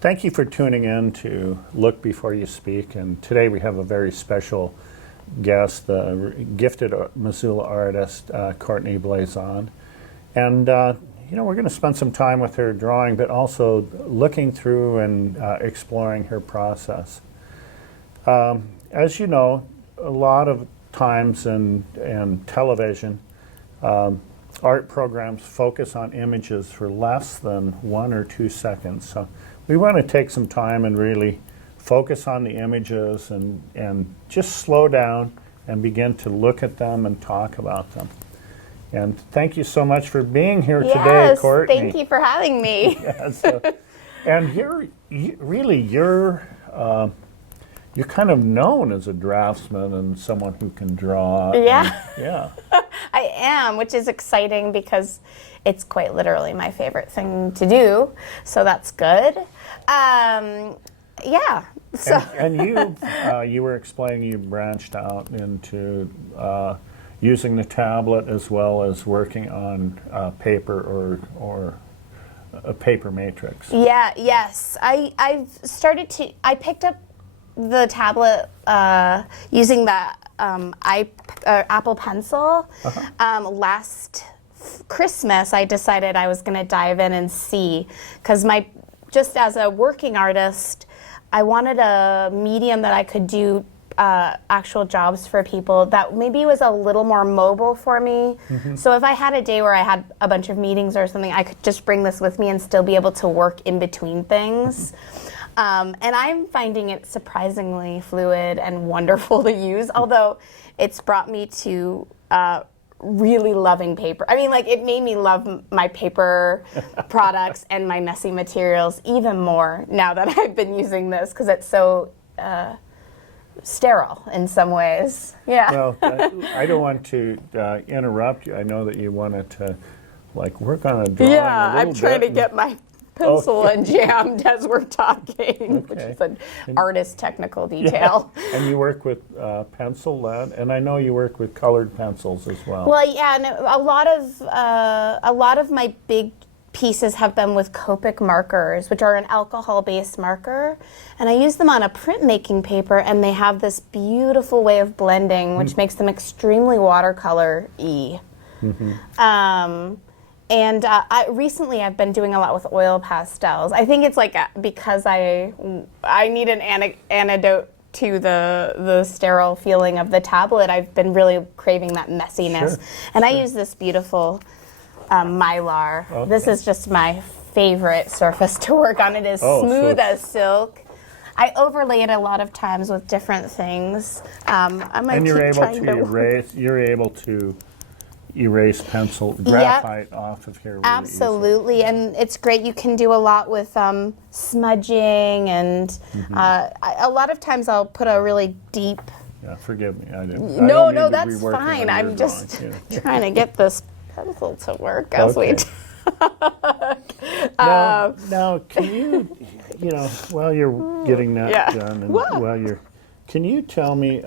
Thank you for tuning in to Look Before You Speak. And today we have a very special guest, the gifted Missoula artist, Courtney Blazon. And, we're going to spend some time with her drawing, but also looking through and exploring her process. As you know, a lot of times in television, art programs focus on images for less than 1 or 2 seconds. So we want to take some time and really focus on the images and just slow down and begin to look at them and talk about them. And thank you so much for being here today, Courtney. Thank you for having me. Yes, and you're kind of known as a draftsman and someone who can draw. Yeah. Yeah. I am, which is exciting because it's quite literally my favorite thing to do. So that's good. Yeah. So. And you were explaining you branched out into using the tablet as well as working on paper or a paper matrix. Yeah. Yes. I picked up the tablet using the Apple Pencil. Last Christmas, I decided I was going to dive in and see, because just as a working artist, I wanted a medium that I could do actual jobs for people that maybe was a little more mobile for me. Mm-hmm. So if I had a day where I had a bunch of meetings or something, I could just bring this with me and still be able to work in between things. And I'm finding it surprisingly fluid and wonderful to use, although it's brought me to really loving paper. I mean, it made me love my paper products and my messy materials even more now that I've been using this, because it's so sterile in some ways. Yeah. Well, I don't want to interrupt you. I know that you wanted to work on a drawing. Yeah, I'm trying to get my pencil and jammed as we're talking, which is an artist technical detail. Yeah. And you work with pencil lead, and I know you work with colored pencils as well. Well, yeah, and a lot of my big pieces have been with Copic markers, which are an alcohol-based marker, and I use them on a printmaking paper, and they have this beautiful way of blending, which makes them extremely watercolor-y. Mm-hmm. And recently I've been doing a lot with oil pastels. I think it's because I need an antidote to the sterile feeling of the tablet. I've been really craving that messiness. Sure. And I use this beautiful Mylar. Okay. This is just my favorite surface to work on. It is smooth as silk. I overlay it a lot of times with different things. And you're able to erase pencil graphite off of here. Really absolutely, easily. And it's great. You can do a lot with smudging, and a lot of times I'll put a really deep. Yeah, forgive me. I didn't. No, that's fine. I'm just trying to get this pencil to work as we. Now, can you, while you're getting that done, and can you tell me?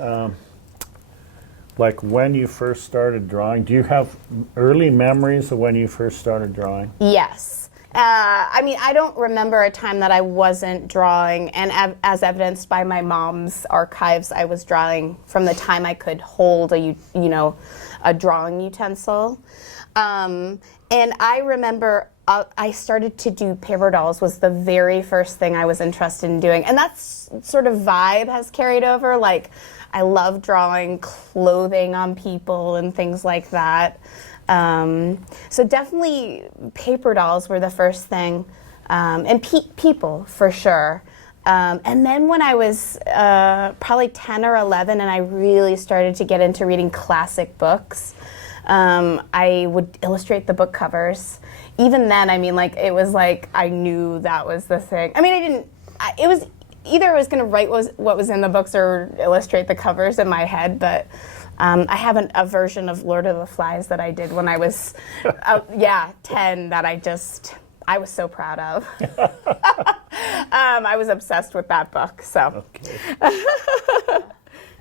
When you first started drawing, do you have early memories of when you first started drawing? Yes. I don't remember a time that I wasn't drawing, and as evidenced by my mom's archives, I was drawing from the time I could hold a drawing utensil. And I remember I started to do paper dolls was the very first thing I was interested in doing, and that's sort of vibe has carried over. I love drawing clothing on people and things like that. So definitely paper dolls were the first thing, and people for sure. And then when I was probably 10 or 11 and I really started to get into reading classic books, I would illustrate the book covers. Even then, it was I knew that was the thing. It was either I was going to write what was in the books or illustrate the covers in my head, but I have a version of Lord of the Flies that I did when I was 10 that I was so proud of. I was obsessed with that book, so. Okay.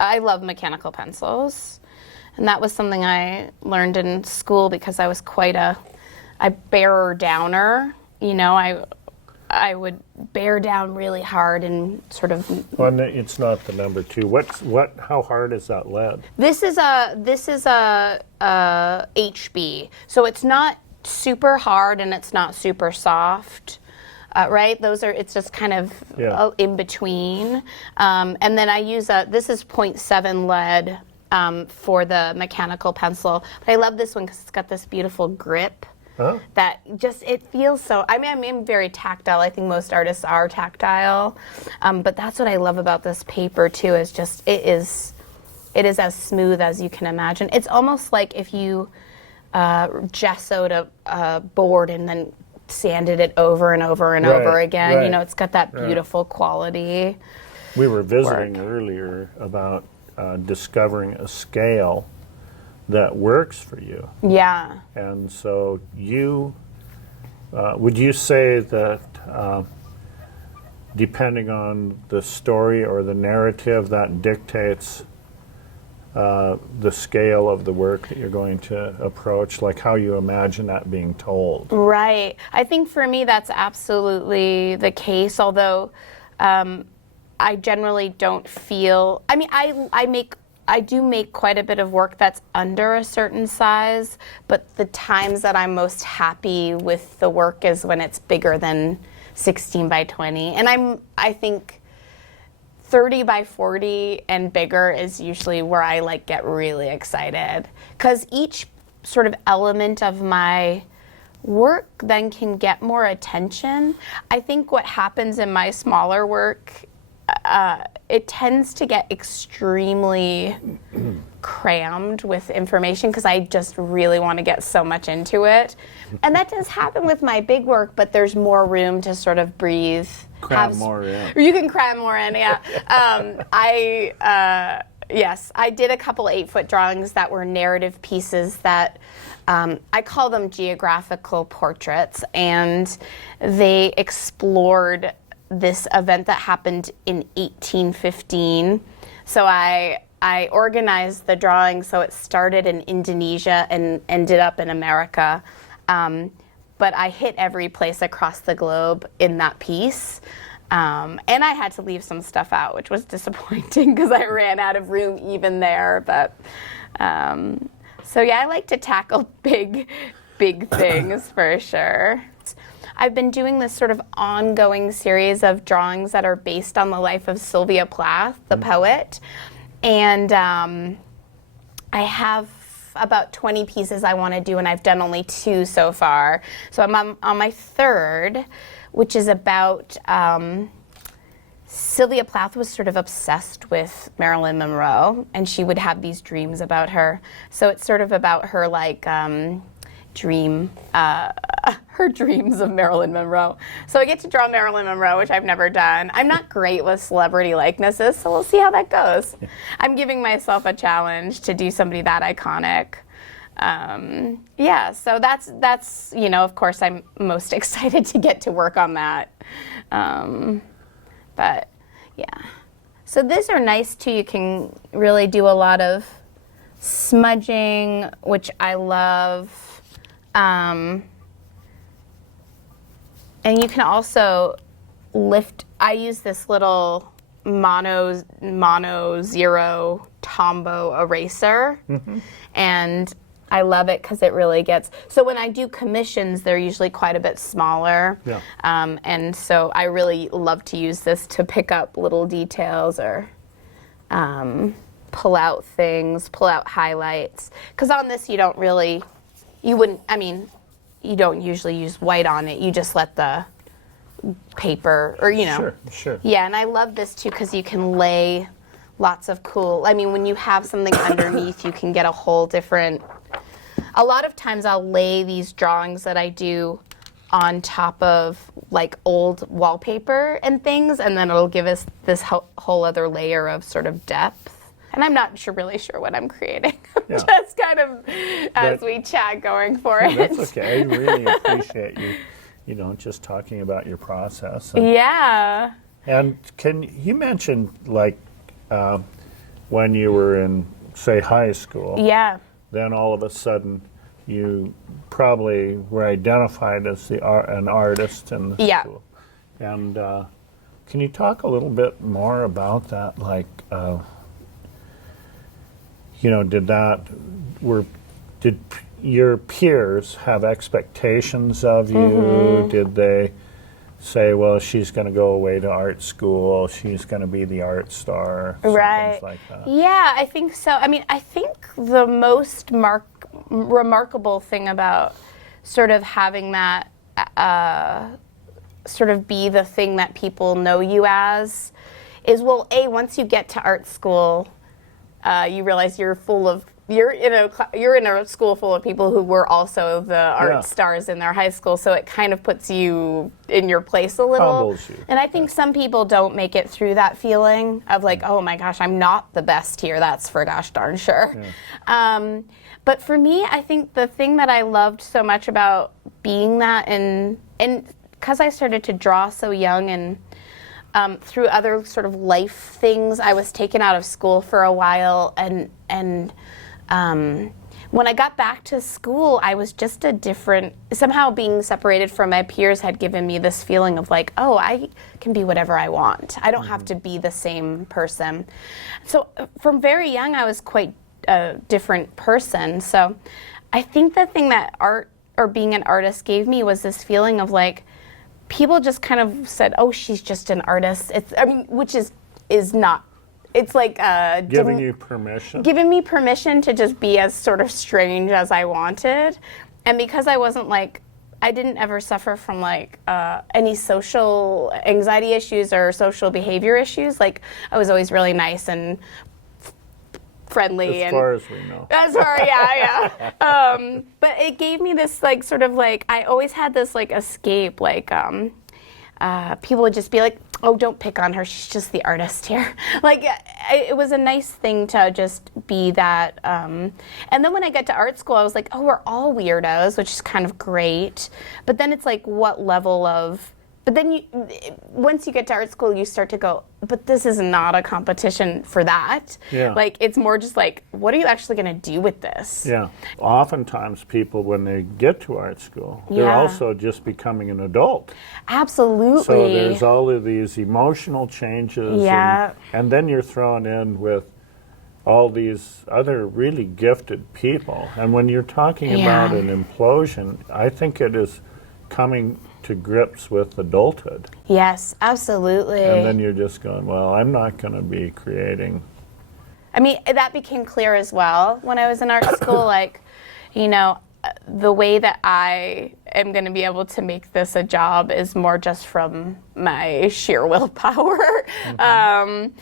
I love mechanical pencils, and that was something I learned in school because I was quite a bearer downer. I would bear down really hard and sort of. Well, it's not the number 2. How hard is that lead? This is a HB, so it's not super hard and it's not super soft. Right? It's just kind of in between. And then I use this is 0.7 lead for the mechanical pencil. But I love this one because it's got this beautiful grip that just, it feels so, I mean, I'm very tactile. I think most artists are tactile. But that's what I love about this paper too, is just, it is as smooth as you can imagine. It's almost like if you gessoed a board and then sanded it over and over and over again. Right. You know, it's got that beautiful quality. We were visiting earlier about discovering a scale that works for you. Yeah. And so would you say that depending on the story or the narrative, that dictates the scale of the work that you're going to approach, like how you imagine that being told? Right. I think for me that's absolutely the case, although I generally don't feel, I mean, I do make quite a bit of work that's under a certain size, but the times that I'm most happy with the work is when it's bigger than 16 by 20. And I think 30 by 40 and bigger is usually where I like get really excited, because each sort of element of my work then can get more attention. I think what happens in my smaller work, it tends to get extremely crammed with information because I just really want to get so much into it. And that does happen with my big work, but there's more room to sort of breathe. Cram more in. You can cram more in, yeah. Yes, I did a couple 8-foot drawings that were narrative pieces that I call them geographical portraits, and they explored this event that happened in 1815. So I organized the drawing so it started in Indonesia and ended up in America. But I hit every place across the globe in that piece. And I had to leave some stuff out, which was disappointing because I ran out of room even there. But so yeah, I like to tackle big things for sure. I've been doing this sort of ongoing series of drawings that are based on the life of Sylvia Plath, the poet. And I have about 20 pieces I want to do, and I've done only 2 so far. So I'm on my 3rd, which is about Sylvia Plath was sort of obsessed with Marilyn Monroe, and she would have these dreams about her. So it's sort of about her like her dreams of Marilyn Monroe. So I get to draw Marilyn Monroe, which I've never done. I'm not great with celebrity likenesses, so we'll see how that goes. I'm giving myself a challenge to do somebody that iconic. Yeah, so that's you know, of course I'm most excited to get to work on that. But yeah. So these are nice too. You can really do a lot of smudging, which I love. And you can also lift, I use this little mono zero Tombow eraser, and I love it because it really gets, so when I do commissions, they're usually quite a bit smaller. Yeah. And so I really love to use this to pick up little details or pull out things, pull out highlights. Because on this, you don't usually use white on it. You just let the paper, or, you know. Sure. Yeah, and I love this too because you can lay lots of cool, I mean, when you have something underneath, you can get a whole different, a lot of times I'll lay these drawings that I do on top of like old wallpaper and things, and then it'll give us this whole other layer of sort of depth. And I'm not really sure what I'm creating. Yeah. Just kind of as we chat going for it. That's okay. I really appreciate you know, just talking about your process. Yeah. And you mentioned like when you were in, say, high school. Yeah. Then all of a sudden you probably were identified as an artist in the school. And can you talk a little bit more about that? Like, did your peers have expectations of you? Did they say, well, she's going to go away to art school, she's going to be the art star, Right. things like that? Yeah, I think so. I mean, I think the most remarkable thing about sort of having that sort of be the thing that people know you as is, well, once you get to art school, you realize you're in a school full of people who were also the art stars in their high school, so it kind of puts you in your place a little. Humbles you. And I think some people don't make it through that feeling of like, oh my gosh, I'm not the best here. That's for gosh darn sure. But for me, I think the thing that I loved so much about being that, and because I started to draw so young, and through other sort of life things, I was taken out of school for a while, and when I got back to school, I was just somehow being separated from my peers had given me this feeling of like, oh, I can be whatever I want. I don't have to be the same person. So from very young, I was quite a different person. So I think the thing that art or being an artist gave me was this feeling of like, people just kind of said, oh, she's just an artist. Which is not. It's like giving you permission. Giving me permission to just be as sort of strange as I wanted. And because I wasn't like, I didn't ever suffer from like any social anxiety issues or social behavior issues. Like I was always really nice and friendly. As far as we know. As far, yeah. But it gave me this like sort of like, I always had this like escape, like people would just be like, oh, don't pick on her, she's just the artist here. Like, it was a nice thing to just be that. And then when I got to art school, I was like, oh, we're all weirdos, which is kind of great. But then it's like, what level of... But then once you get to art school, you start to go, but this is not a competition for that. Yeah. Like, it's more just like, what are you actually going to do with this? Yeah. Oftentimes people, when they get to art school, they're also just becoming an adult. Absolutely. So there's all of these emotional changes. Yeah. And then you're thrown in with all these other really gifted people. And when you're talking about an implosion, I think it is coming to grips with adulthood. Yes, absolutely. And then you're just going, well, I'm not going to be creating. I mean, that became clear as well when I was in art school. Like, you know, the way that I am going to be able to make this a job is more just from my sheer willpower. But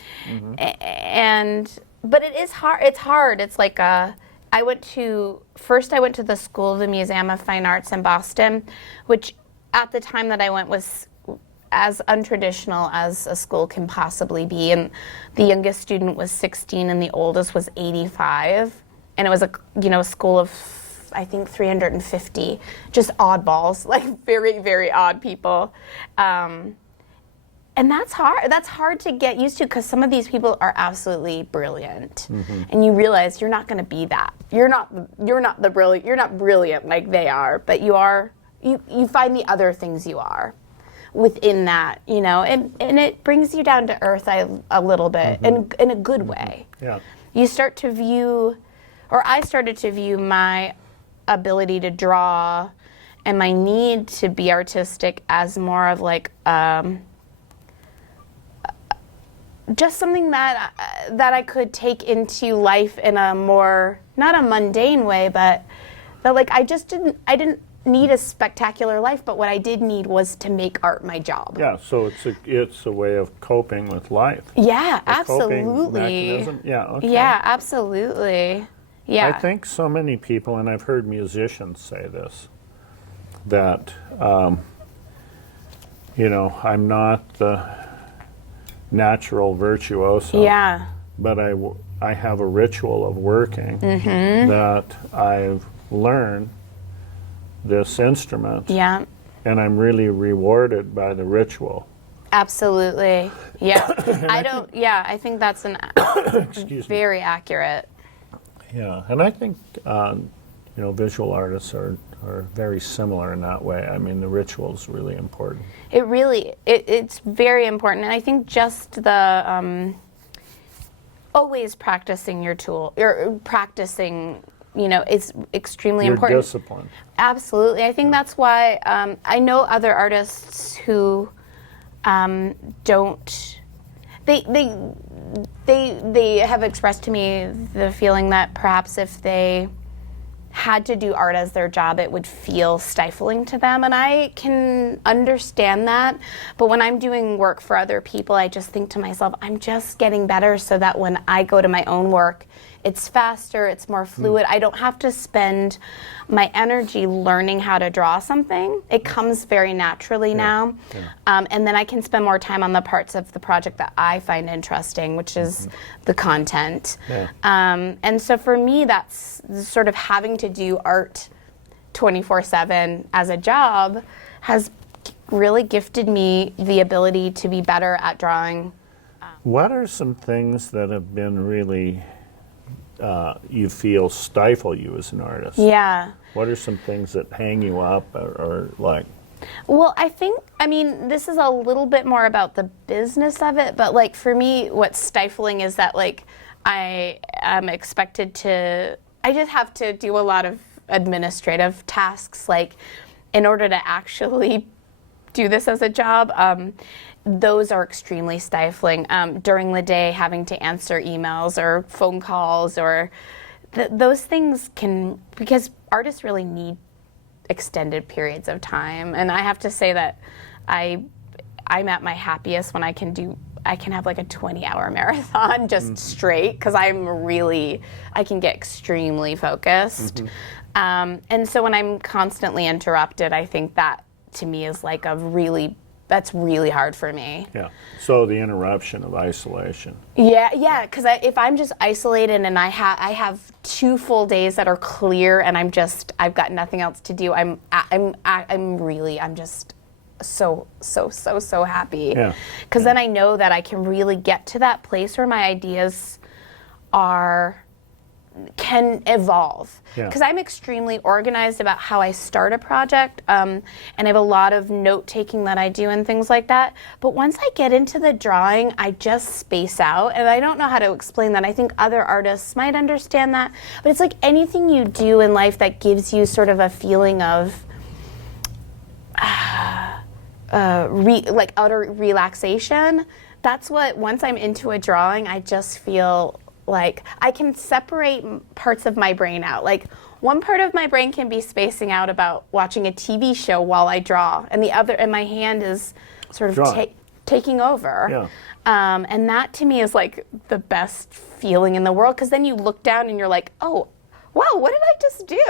it is hard. It's hard. It's like I went to the School of the Museum of Fine Arts in Boston, which at the time that I went was as untraditional as a school can possibly be. And the youngest student was 16 and the oldest was 85. And it was a school of, I think, 350, just oddballs, like very, very odd people. And that's hard. That's hard to get used to because some of these people are absolutely brilliant, and you realize you're not going to be that. You're not brilliant like they are, but you are. You find the other things you are within that, you know, and it brings you down to earth a little bit, in a good way. Yeah. You start to view, or I started to view my ability to draw and my need to be artistic as more of like just something that I could take into life in a more, not a mundane way, but like I didn't need a spectacular life, but what I did need was to make art my job. Yeah, so it's a way of coping with life. Yeah, A coping absolutely. mechanism? Yeah, okay. Yeah, absolutely. Yeah. I think so many people, and I've heard musicians say this, that, I'm not the natural virtuoso. Yeah. But I have a ritual of working that I've learned this instrument, Yeah. and I'm really rewarded by the ritual. Absolutely. Yeah. I think that's Excuse me. very accurate. Yeah, and I think visual artists are very similar in that way. I mean, the ritual is really important. It really, it's very important. And I think just the always practicing your tool, or practicing, is extremely important. Your discipline. Absolutely. I think that's why I know other artists who don't, they have expressed to me the feeling that perhaps if they had to do art as their job, it would feel stifling to them. And I can understand that. But when I'm doing work for other people, I just think to myself, I'm just getting better so that when I go to my own work, it's faster, it's more fluid. I don't have to spend my energy learning how to draw something. It comes very naturally now. Yeah. And then I can spend more time on the parts of the project that I find interesting, which is the content. Yeah. And so for me, that's sort of having to do art 24/7 as a job has really gifted me the ability to be better at drawing. What are some things that have been really you feel stifle you as an artist? Yeah. What are some things that hang you up or like? Well, I mean, this is a little bit more about the business of it, but like for me, what's stifling is that like I am expected to, I just have to do a lot of administrative tasks, like in order to actually do this as a job. Those are extremely stifling. During the day, having to answer emails or phone calls or those things can, because artists really need extended periods of time. And I have to say that I'm at my happiest when I can have like a 20-hour marathon just straight, because I can get extremely focused. And so when I'm constantly interrupted, I think that to me is like that's really hard for me. Yeah. So the interruption of isolation. Yeah. Because if I'm just isolated and I have 2 full days that are clear and I've got nothing else to do, I'm just so happy. Yeah. Because then I know that I can really get to that place where my ideas can evolve. Because I'm extremely organized about how I start a project, and I have a lot of note-taking that I do and things like that. But once I get into the drawing, I just space out, and I don't know how to explain that. I think other artists might understand that, but it's like anything you do in life that gives you sort of a feeling of like utter relaxation. That's what, once I'm into a drawing, I just feel like I can separate parts of my brain out. Like one part of my brain can be spacing out about watching a TV show while I draw, and the other, and my hand is sort of taking over. Yeah. And that to me is like the best feeling in the world, because then you look down and you're like, oh, wow, what did I just do?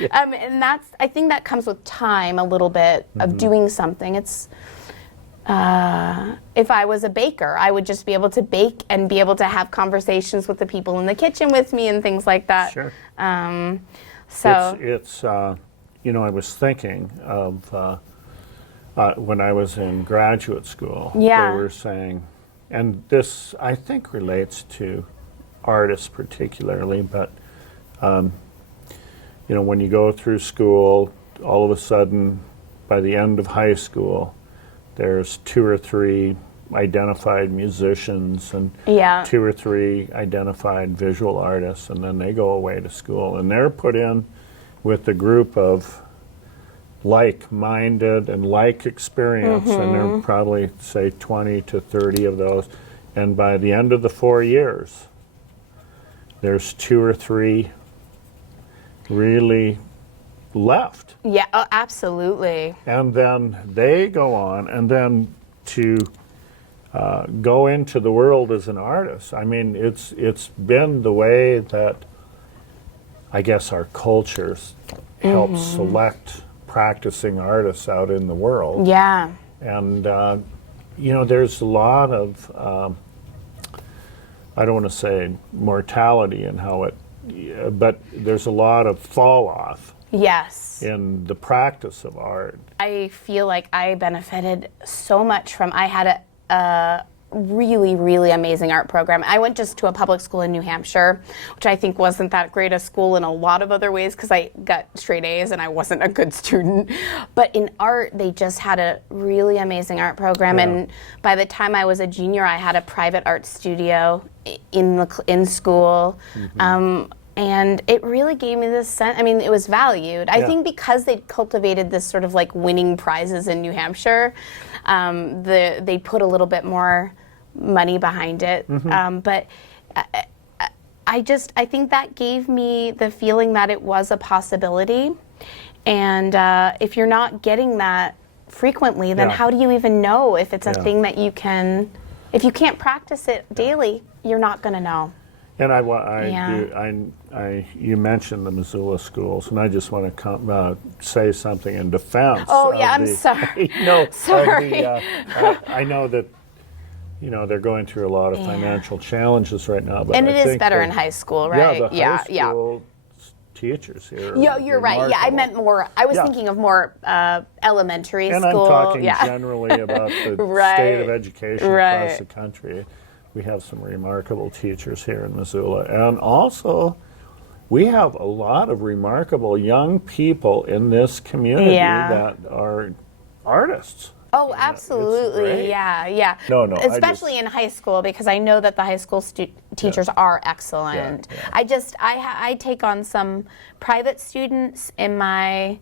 Yeah. And I think that comes with time a little bit of doing something. It's if I was a baker, I would just be able to bake and be able to have conversations with the people in the kitchen with me and things like that. Sure. So it's I was thinking of when I was in graduate school. Yeah. They were saying, and this I think relates to artists particularly, but when you go through school, all of a sudden, by the end of high school, there's 2 or 3 identified musicians and 2 or 3 identified visual artists, and then they go away to school. And they're put in with a group of like-minded and like experience, and there are probably, say, 20 to 30 of those. And by the end of the 4 years, there's 2 or 3 really left. Yeah, oh, absolutely. And then they go on, and then to go into the world as an artist. I mean, it's been the way that I guess our cultures help select practicing artists out in the world. Yeah. And there's a lot of I don't want to say mortality in how it, but there's a lot of fall off. Yes. In the practice of art. I feel like I benefited so much from, I had really, really amazing art program. I went just to a public school in New Hampshire, which I think wasn't that great a school in a lot of other ways because I got straight A's and I wasn't a good student. But in art, they just had a really amazing art program. Yeah. And by the time I was a junior, I had a private art studio in school. And it really gave me this sense, I mean, it was valued. I think because they cultivated this sort of like winning prizes in New Hampshire, they put a little bit more money behind it. But I think that gave me the feeling that it was a possibility. And if you're not getting that frequently, then how do you even know if it's a thing that you can, if you can't practice it daily, you're not going to know. And you mentioned the Missoula schools, and I just want to say something in defense. Oh yeah, I'm sorry. Sorry. I know that they're going through a lot of financial challenges right now, but and it is better that, in high school, right? Yeah, the high school teachers here. Yeah, you're right. Yeah, I meant more. I was thinking of more elementary and school. And I'm talking generally about the state of education across the country. We have some remarkable teachers here in Missoula. And also, we have a lot of remarkable young people in this community that are artists. Oh, absolutely. Yeah. No. Especially in high school, because I know that the high school teachers are excellent. I take on some private students in my,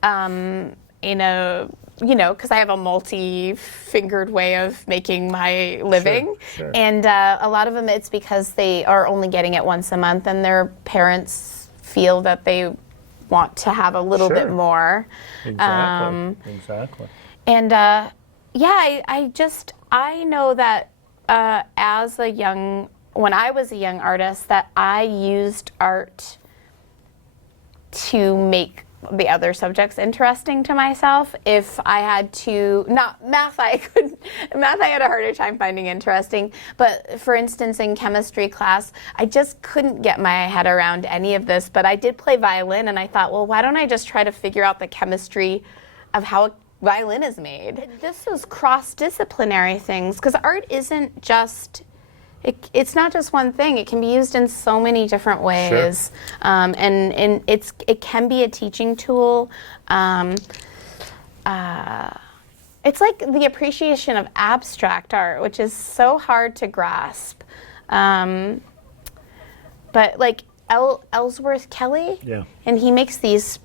because I have a multi-fingered way of making my living. Sure. And a lot of them, it's because they are only getting it once a month and their parents feel that they want to have a little bit more. Exactly. And I know that when I was a young artist, that I used art to make the other subjects interesting to myself. If I had to, not math, I had a harder time finding interesting. But for instance, in chemistry class, I just couldn't get my head around any of this. But I did play violin, and I thought, well, why don't I just try to figure out the chemistry of how a violin is made? This is cross-disciplinary things, because art isn't just, it's not just one thing. It can be used in so many different ways. And it can be a teaching tool. It's like the appreciation of abstract art, which is so hard to grasp. But like Ellsworth Kelly, and he makes these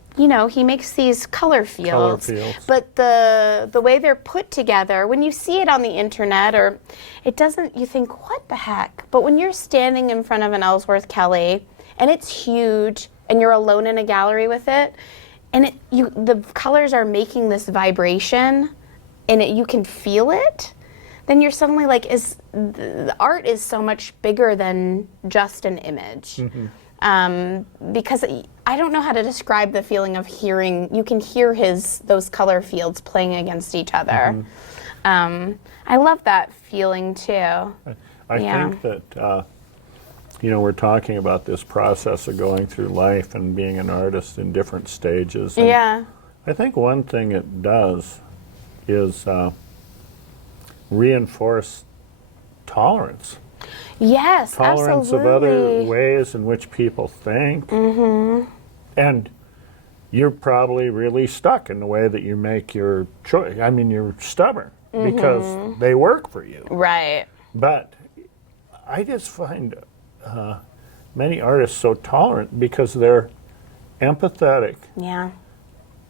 color fields. But the way they're put together, when you see it on the internet, or it doesn't, you think, what the heck? But when you're standing in front of an Ellsworth Kelly, and it's huge, and you're alone in a gallery with it, and the colors are making this vibration, and you can feel it, then you're suddenly like, the art is so much bigger than just an image. Because I don't know how to describe the feeling of hearing. You can hear those color fields playing against each other. I love that feeling too. I think that we're talking about this process of going through life and being an artist in different stages. And I think one thing it does is reinforce tolerance. Yes, tolerance absolutely. of other ways in which people think. And you're probably really stuck in the way that you make your choice. I mean, you're stubborn because they work for you. Right. But I just find many artists so tolerant because they're empathetic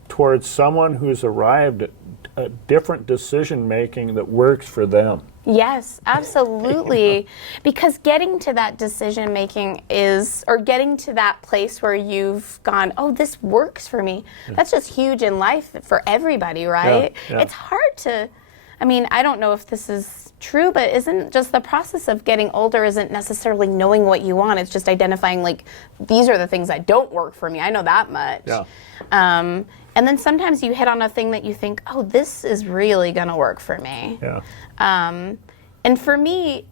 towards someone who's arrived at a different decision making that works for them. Yes, absolutely. Because getting to that decision making or getting to that place where you've gone, oh, this works for me. That's just huge in life for everybody, right? It's hard to, I don't know if this is true, but isn't just the process of getting older isn't necessarily knowing what you want. It's just identifying, like, these are the things that don't work for me. I know that much. And then sometimes you hit on a thing that you think, oh, this is really going to work for me. And for me,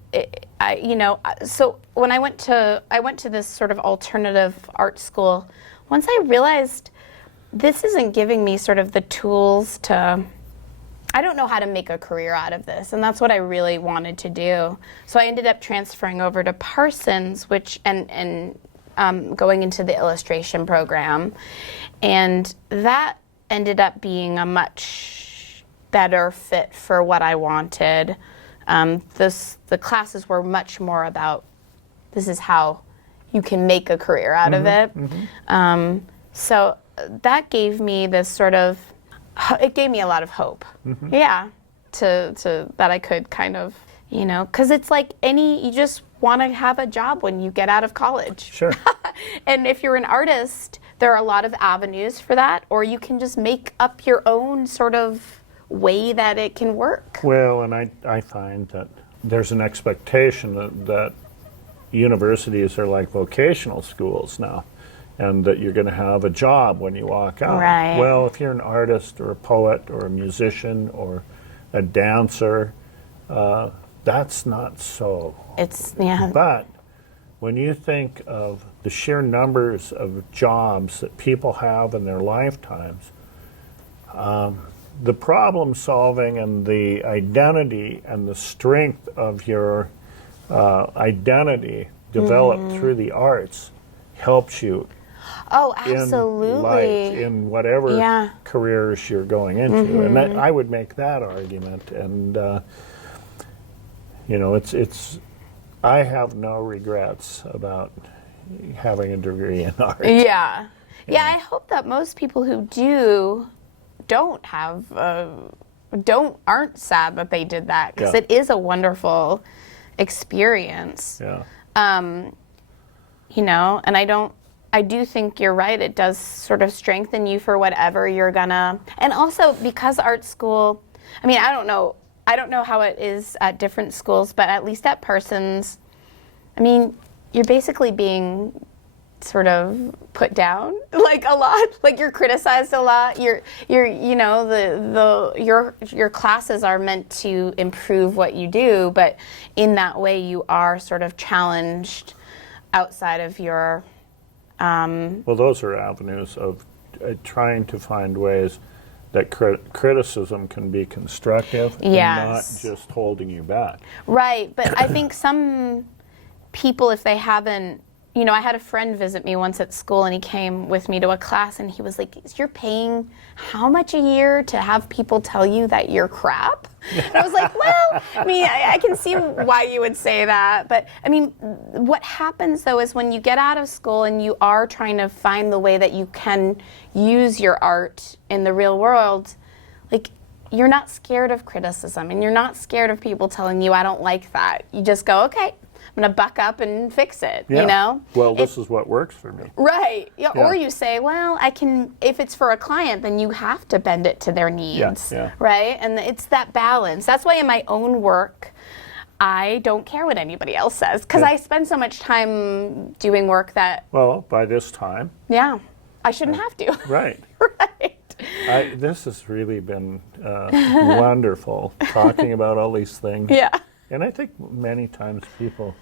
so when I went to this sort of alternative art school, once I realized this isn't giving me sort of the tools to I don't know how to make a career out of this, and that's what I really wanted to do. So I ended up transferring over to Parsons, which and going into the illustration program, and that ended up being a much better fit for what I wanted. The classes were much more about this is how you can make a career out of it. So that gave me this sort of, it gave me a lot of hope. Yeah, to that I could kind of, you know, because it's like you just want to have a job when you get out of college. Sure. And if you're an artist, there are a lot of avenues for that, or you can just make up your own sort of way that it can work. Well, and I find that there's an expectation that universities are like vocational schools now, and that you're going to have a job when you walk out. Right. Well, if you're an artist or a poet or a musician or a dancer, that's not so. It's, yeah. But when you think of the sheer numbers of jobs that people have in their lifetimes, the problem solving and the identity and the strength of your identity developed through the arts helps you Oh, in absolutely. life, in whatever Yeah. careers you're going into. And that, I would make that argument. And, you know, it's I have no regrets about having a degree in art. Yeah. Yeah, I hope that most people who aren't sad that they did that, because Yeah. it is a wonderful experience. Yeah. You know, and I do think you're right. It does sort of strengthen you for whatever you're gonna, and also because art school, I mean, I don't know how it is at different schools, but at least at Parsons, I mean, you're basically being sort of put down like a lot, like you're criticized a lot. You know, your classes are meant to improve what you do, but in that way you are sort of challenged outside of your Well, those are avenues of trying to find ways that criticism can be constructive and not Yes. just holding you back. Right, but I think some people, if they haven't, you know, I had a friend visit me once at school, and he came with me to a class, and he was like, "You're paying how much a year to have people tell you that you're crap?" And I was like, well, I mean, I can see why you would say that, but I mean, what happens though is when you get out of school and you are trying to find the way that you can use your art in the real world, like, you're not scared of criticism, and you're not scared of people telling you, "I don't like that." You just go, "Okay, I'm going to buck up and fix it," Yeah. you know? Well, this is what works for me. Right. Yeah. Yeah. Or you say, well, I can, if it's for a client, then you have to bend it to their needs. Yeah. Right? And it's that balance. That's why in my own work, I don't care what anybody else says, because Yeah. I spend so much time doing work that, Well, by this time, yeah, I shouldn't have to. right. Right. This has really been wonderful, talking about all these things. Yeah. And I think many times people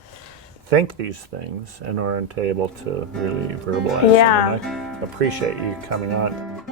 think these things and aren't able to really verbalize Yeah. them. And I appreciate you coming on.